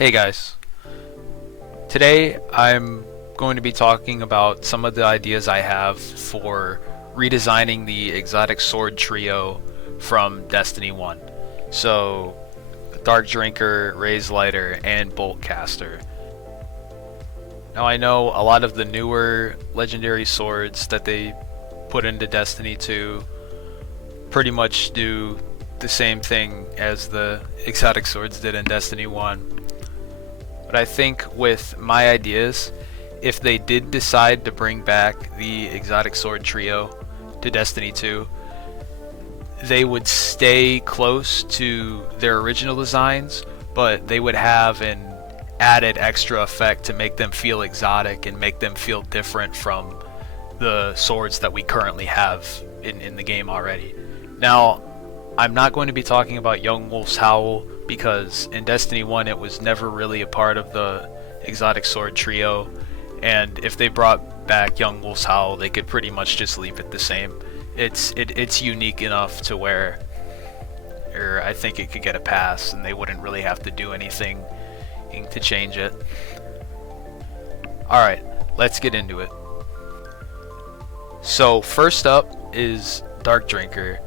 Hey guys, today I'm going to be talking about some of the ideas I have for redesigning the exotic sword trio from Destiny 1. So, Dark Drinker, Raise Lighter, and Bolt Caster. Now I know a lot of the newer legendary swords that they put into Destiny 2 pretty much do the same thing as the exotic swords did in Destiny 1. But I think with my ideas, if they did decide to bring back the exotic sword trio to Destiny 2, they would stay close to their original designs, but they would have an added extra effect to make them feel exotic and make them feel different from the swords that we currently have in the game already. Now, I'm not going to be talking about Young Wolf's Howl because in Destiny 1 it was never really a part of the exotic sword trio, and if they brought back Young Wolf's Howl they could pretty much just leave it the same. It's unique enough to where I think it could get a pass and they wouldn't really have to do anything to change it. Alright, let's get into it. So first up is Dark Drinker.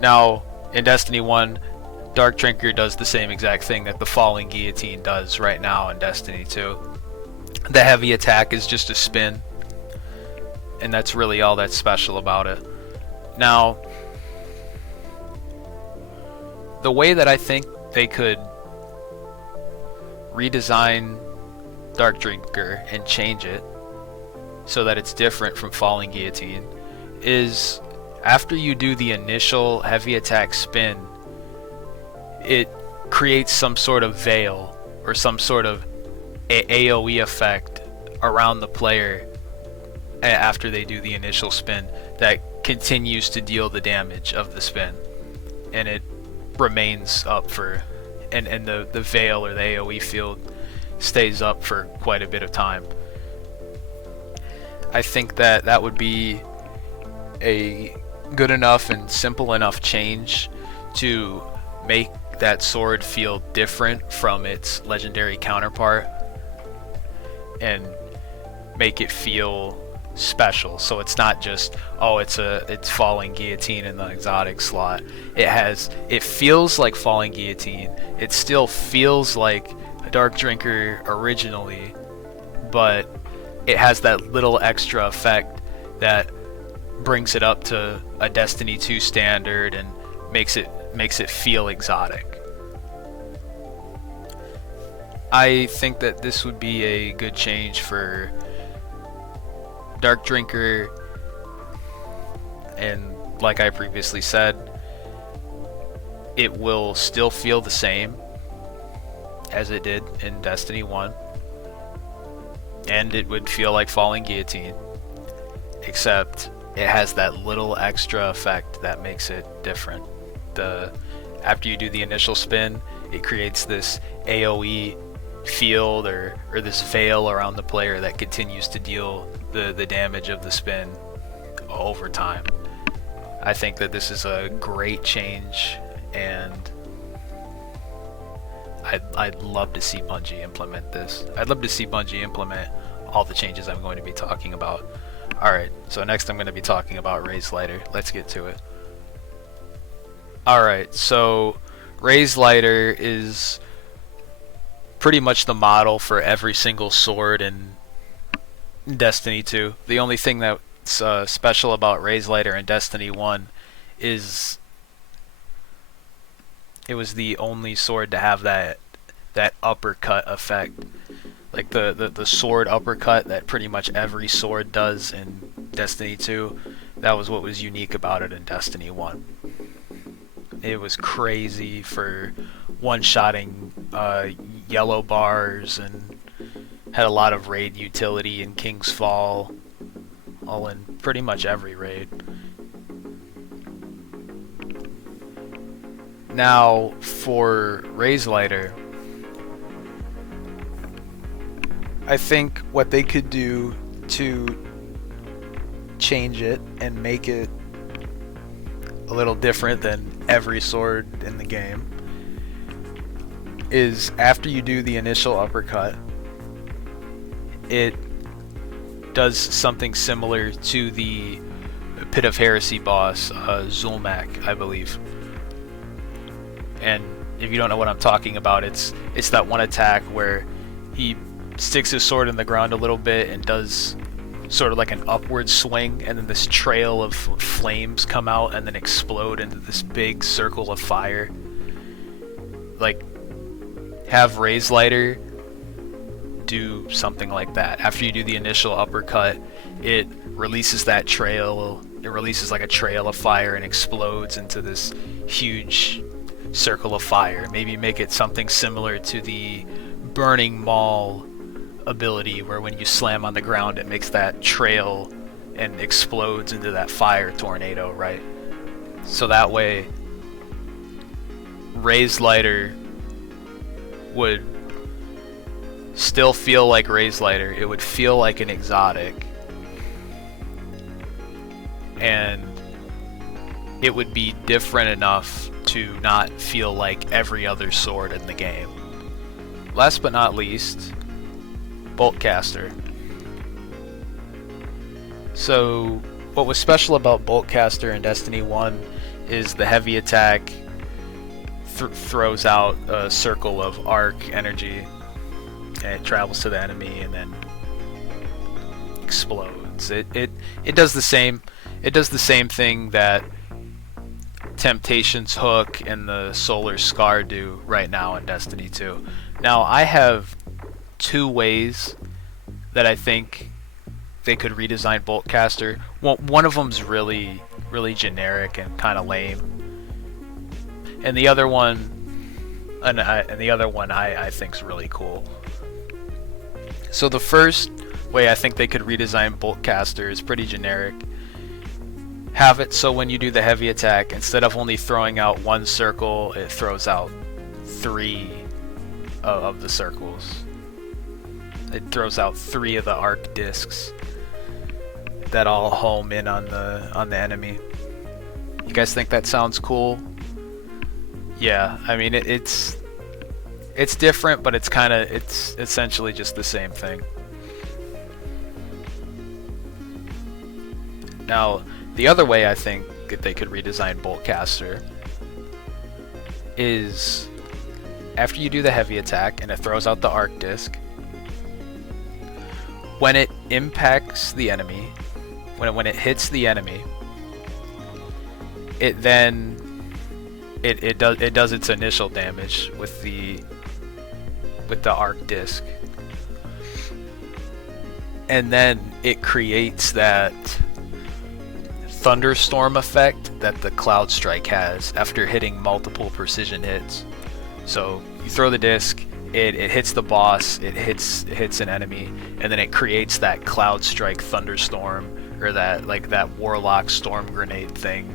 Now, in Destiny 1, Dark Drinker does the same exact thing that the Falling Guillotine does right now in Destiny 2. The heavy attack is just a spin, and that's really all that's special about it. Now, the way that I think they could redesign Dark Drinker and change it so that it's different from Falling Guillotine is after you do the initial heavy attack spin, it creates some sort of veil or some sort of AoE effect around the player after they do the initial spin that continues to deal the damage of the spin, and it remains up for and the veil or the AoE field stays up for quite a bit of time. I think that would be a good enough and simple enough change to make that sword feel different from its legendary counterpart and make it feel special. So it's not just, oh, it's Falling Guillotine in the exotic slot. It feels like Falling Guillotine. It still feels like a Dark Drinker originally, but it has that little extra effect that brings it up to a Destiny 2 standard and makes it feel exotic. I think that this would be a good change for Dark Drinker, and like I previously said, it will still feel the same as it did in Destiny 1, and it would feel like Falling Guillotine, except it has that little extra effect that makes it different. After you do the initial spin, it creates this AoE field or this veil around the player that continues to deal the damage of the spin over time. I think that this is a great change, and I'd love to see Bungie implement this. I'd love to see Bungie implement all the changes I'm going to be talking about. Alright, so next I'm going to be talking about Raise Lighter. Let's get to it. Alright, so Raise Lighter is pretty much the model for every single sword in Destiny 2. The only thing that's special about Raise Lighter in Destiny 1 is it was the only sword to have that uppercut effect. Like the sword uppercut that pretty much every sword does in Destiny 2, that was what was unique about it in Destiny 1. It was crazy for one-shotting yellow bars and had a lot of raid utility in King's Fall, all in pretty much every raid. Now, for Raise Lighter, I think what they could do to change it and make it a little different than every sword in the game is after you do the initial uppercut, it does something similar to the Pit of Heresy boss, Zulmak, I believe. And if you don't know what I'm talking about, it's that one attack where he sticks his sword in the ground a little bit and does sort of like an upward swing, and then this trail of flames come out and then explode into this big circle of fire. Like, have Raise Lighter do something like that. After you do the initial uppercut, it releases that trail. It releases like a trail of fire and explodes into this huge circle of fire. Maybe make it something similar to the Burning Maul ability, where when you slam on the ground it makes that trail and explodes into that fire tornado, right? So that way Raise Lighter would still feel like Raise Lighter. It would feel like an exotic, and it would be different enough to not feel like every other sword in the game. Last but not least, Boltcaster. So what was special about Boltcaster in Destiny 1 is the heavy attack throws out a circle of arc energy, and it travels to the enemy and then explodes. It does the same. It does the same thing that Temptation's Hook and the Solar Scar do right now in Destiny 2. Now, I have two ways that I think they could redesign Boltcaster. Well, one of them's really generic and kind of lame, and the other one, I think's really cool. So the first way I think they could redesign Boltcaster is pretty generic. Have it so when you do the heavy attack, instead of only throwing out one circle, it throws out 3 of the circles. It throws out 3 of the arc discs that all home in on the enemy. You guys think that sounds cool? Yeah, I mean it's different, but it's essentially just the same thing. Now, the other way I think that they could redesign Boltcaster is after you do the heavy attack and it throws out the arc disc, when it impacts the enemy, when it hits the enemy, it then it does its initial damage with the arc disc, and then it creates that thunderstorm effect that the Cloud Strike has after hitting multiple precision hits. So you throw the disc, it hits the boss, it hits an enemy, and then it creates that Cloud Strike thunderstorm, or that Warlock storm grenade thing,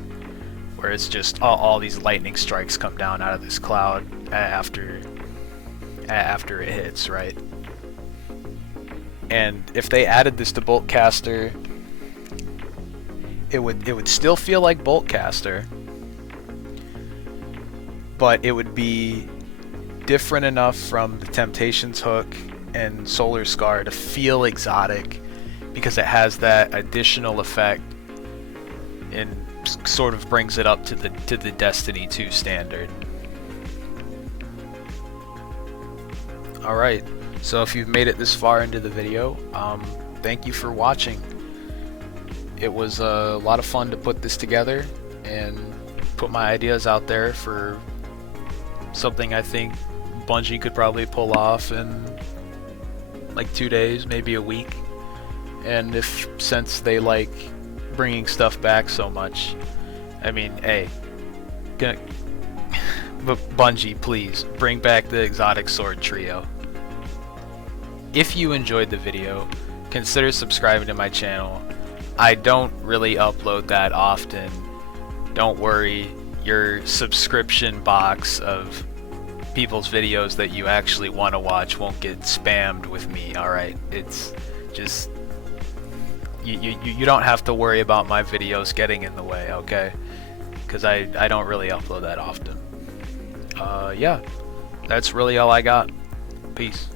where it's just all these lightning strikes come down out of this cloud after it hits, right? And if they added this to Boltcaster, it would still feel like Boltcaster, but it would be different enough from the Temptation's Hook and Solar Scar to feel exotic, because it has that additional effect and sort of brings it up to the Destiny 2 standard. Alright, so if you've made it this far into the video, thank you for watching. It was a lot of fun to put this together and put my ideas out there for something I think Bungie could probably pull off in like 2 days, maybe a week. And since they like bringing stuff back so much, I mean, hey, but Bungie, please bring back the Exotic Sword Trio. If you enjoyed the video, consider subscribing to my channel. I don't really upload that often. Don't worry, your subscription box of people's videos that you actually want to watch won't get spammed with me, alright? It's just, you don't have to worry about my videos getting in the way, okay? Because I don't really upload that often. Yeah. that's really all I got. Peace.